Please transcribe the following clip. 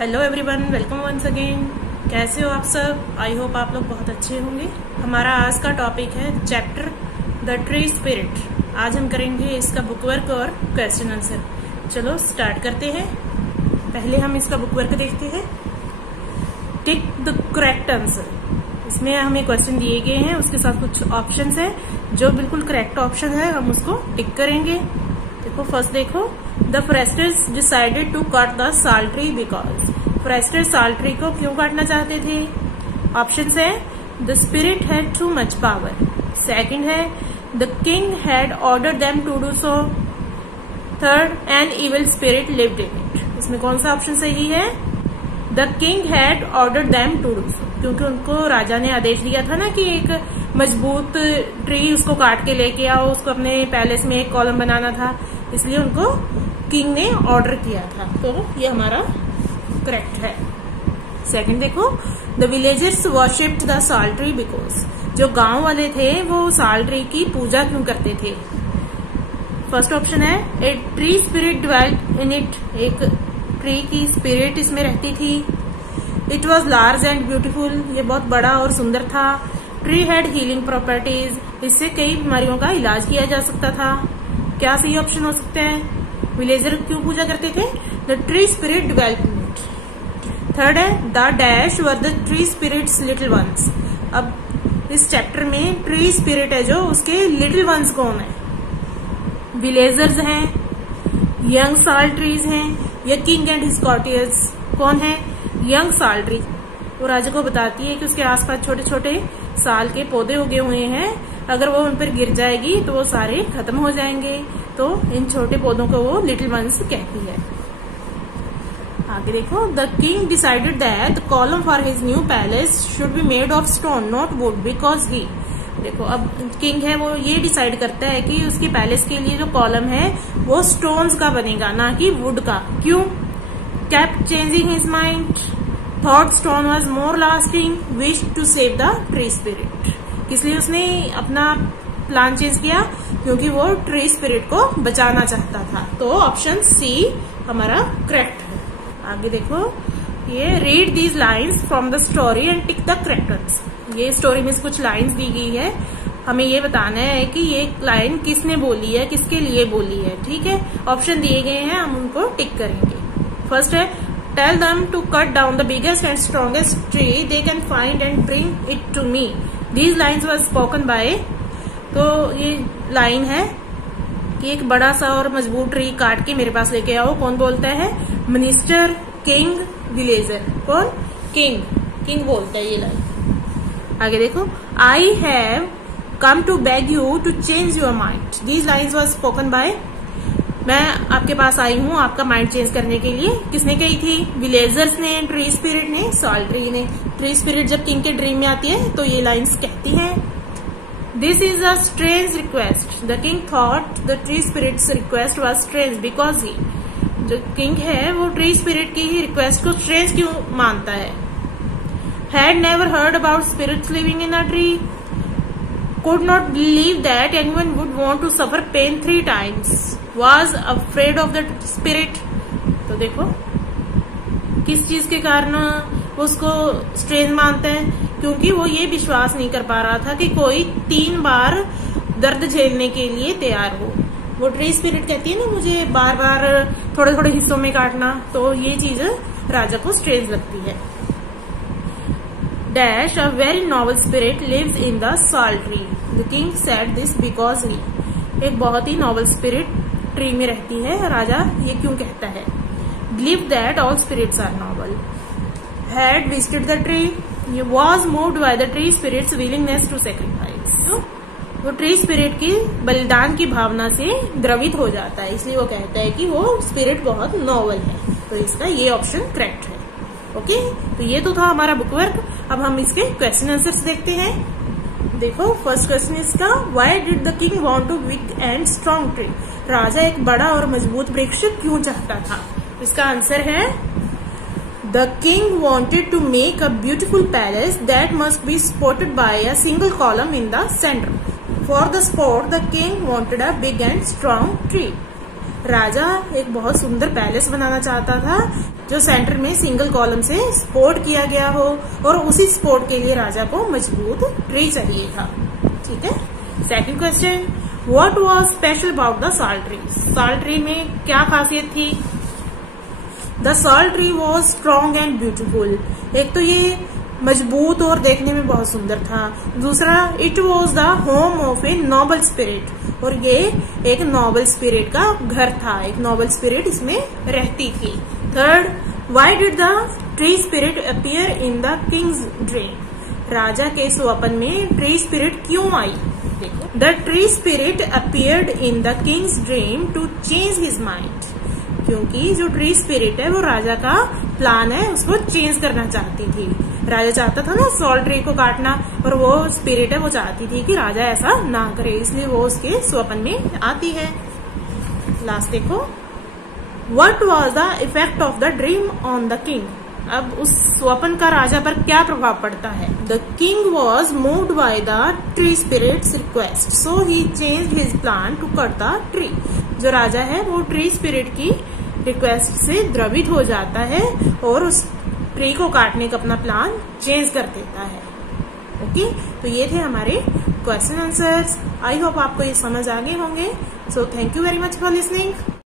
Hello everyone, welcome once again. कैसे हो आप सब? आई होप आप लोग बहुत अच्छे होंगे। हमारा आज का टॉपिक है चैप्टर द ट्री स्पिरिट। आज हम करेंगे इसका बुक वर्क और क्वेश्चन आंसर। चलो स्टार्ट करते हैं। पहले हम इसका बुक वर्क देखते हैं। Tick the correct answer. इसमें हमें क्वेश्चन दिए गए हैं, उसके साथ कुछ ऑप्शंस है। जो बिल्कुल करेक्ट ऑप्शन है हम उसको टिक करेंगे। देखो फर्स्ट देखो, the foresters decided to cut the sal tree because. Forester sal tree को क्यों काटना चाहते थे? ऑप्शंस है the spirit had too much power. Second है the king had ordered them to do so. Third, an evil spirit lived in it. इसमें कौन सा ऑप्शन सही है? The king had ordered them to do so, क्योंकि उनको राजा ने आदेश दिया था ना कि एक मजबूत ट्री उसको काट के लेके आओ, उसको अपने पैलेस में एक कॉलम बनाना था, इसलिए उनको किंग ने ऑर्डर किया था। तो ये हमारा करेक्ट है। सेकंड देखो, the villagers worshipped the sal tree because. जो गांव वाले थे वो साल ट्री की पूजा क्यों करते थे? फर्स्ट ऑप्शन है a tree spirit dwelt in it. एक ट्री की स्पिरिट इसमें रहती थी। It was large and beautiful. ये बहुत बड़ा और सुंदर था। Tree had healing properties. इससे कई बीमारियों का इलाज किया जा सकता था। क्या सही ऑप्शन हो सकते हैं? विलेजर क्यों पूजा करते थे? The tree spirit development. Third है the dash were the tree spirits little ones. अब इस चैप्टर में ट्री स्पिरिट है जो, उसके लिटिल वंस कौन है? विलेजर्स हैं, यंग साल ट्रीज हैं, या किंग एंड हिज कॉर्टियर्स? कौन है? यंग साल ट्री। वो राजा को बताती है कि उसके आसपास छोटे छोटे साल के पौधे उगे हुए हैं, अगर वो उन पर गिर जाएगी तो वो सारे खत्म हो जाएंगे। तो इन छोटे पौधों को वो लिटिल वंस कहती है। आगे देखो, the king decided that the column for his new palace should be made of stone not would because he. देखो अब किंग है वो ये डिसाइड करता है कि उसके पैलेस के लिए जो कॉलम है वो स्टोन्स का बनेगा, ना कि वुड का। क्यों? kept changing his mind, thought stone was more lasting, wished to save the tree spirit। इसलिए उसने अपना प्लान चेंज किया क्योंकि वो ट्री स्पिरिट को बचाना चाहता था। तो ऑप्शन सी हमारा करेक्ट है। आगे देखो, ये read these lines from the story and tick the correct answer. ये स्टोरी में कुछ लाइन्स दी गई है, हमें ये बताना है कि ये लाइन किसने बोली है, किसके लिए बोली है। ठीक है, ऑप्शन दिए गए हैं, हम उनको टिक करेंगे। फर्स्ट है tell them to cut down the biggest and strongest tree they can find and bring it to me. These lines were spoken by. तो ये लाइन है कि एक बड़ा सा और मजबूत ट्री काट के मेरे पास लेके आओ। कौन बोलता है? Minister, king, villager? कौन? किंग। किंग बोलता है ये लाइन। आगे देखो, I have come to beg you to change your mind. These lines were spoken by. मैं आपके पास आई हूँ आपका माइंड चेंज करने के लिए। किसने कही थी? विलेजर्स ने, ट्री स्पिरिट ने, साल ट्री ने। ट्री स्पिरिट जब किंग के ड्रीम में आती है तो ये लाइन्स कहती हैं, this is a strange request. The king thought the tree spirits request was strange because he. जो किंग है वो ट्री स्पिरिट की ही रिक्वेस्ट को स्ट्रेंज क्यों मानता है? Had never heard about spirits living in a tree, could not believe that anyone would want to suffer pain 3 times, was afraid of the spirit। तो देखो किस चीज के कारण उसको स्ट्रेंज मानते हैं? क्योंकि वो ये विश्वास नहीं कर पा रहा था कि कोई 3 बार दर्द झेलने के लिए तैयार हो। वो ट्री स्पिरिट कहती है ना, मुझे बार बार थोड़े थोड़े हिस्सों में काटना, तो ये चीज राजा को स्ट्रेंज लगती है। Dash, a very noble spirit lives in the sal tree. The king said this because he। एक बहुत ही नॉवल स्पिरिट ट्री में रहती है। राजा ये क्यों कहता है? Believe that all spirits are noble। Had visited the tree, he was moved by the tree spirit's willingness to sacrifice। तो वो ट्री स्पिरिट की बलिदान की भावना से द्रवित हो जाता है, इसलिए वो कहता है कि वो स्पिरिट बहुत नॉवल है। तो इसका ये ऑप्शन करेक्ट है। ओके, तो ये तो था हमारा बुक वर्क। अब हम इसके क्वेश्चन आंसर्स देखते हैं। देखो फर्स्ट क्वेश्चन इसका, why did the king want to big and strong tree. राजा एक बड़ा और मजबूत वृक्ष क्यों चाहता था? इसका आंसर है the king wanted to make a beautiful palace that must be supported by a single column in the centre. For the support the king wanted a big and strong tree. राजा एक बहुत सुंदर palace बनाना चाहता था जो centre में single column से support किया गया हो, और उसी सपोर्ट के लिए राजा को मजबूत ट्री चाहिए था। ठीक है। Second question, what was special about the salt tree? Salt tree में क्या खासियत थी? The salt tree was strong and beautiful. एक तो ये मजबूत और देखने में बहुत सुंदर था। दूसरा, it was the home of a noble spirit, और ये एक नोबल स्पिरिट का घर था, एक नोबल स्पिरिट इसमें रहती थी। Third, why did the tree spirit appear in the king's dream? राजा के स्वप्न में ट्री स्पिरिट क्यों आई? देखो, the tree spirit appeared in the king's dream to change his mind, क्योंकि जो ट्री स्पिरिट है वो राजा का प्लान है उसको चेंज करना चाहती थी। राजा चाहता था ना सॉल्ट ट्री को काटना, और वो स्पिरिट है वो चाहती थी कि राजा ऐसा ना करे, इसलिए वो उसके स्वप्न में आती है। लास्ट देखो, what was the effect of the dream on the king? अब उस स्वप्न का राजा पर क्या प्रभाव पड़ता है? The king was moved by the tree spirits request, so he changed his plan to cut the tree. जो राजा है वो ट्री स्पिरिट की रिक्वेस्ट से द्रवित हो जाता है और उस ट्री को काटने का अपना प्लान चेंज कर देता है। ओके, तो ये थे हमारे क्वेश्चन आंसर्स। आई होप आपको ये समझ आ गए होंगे। So thank you very much for listening.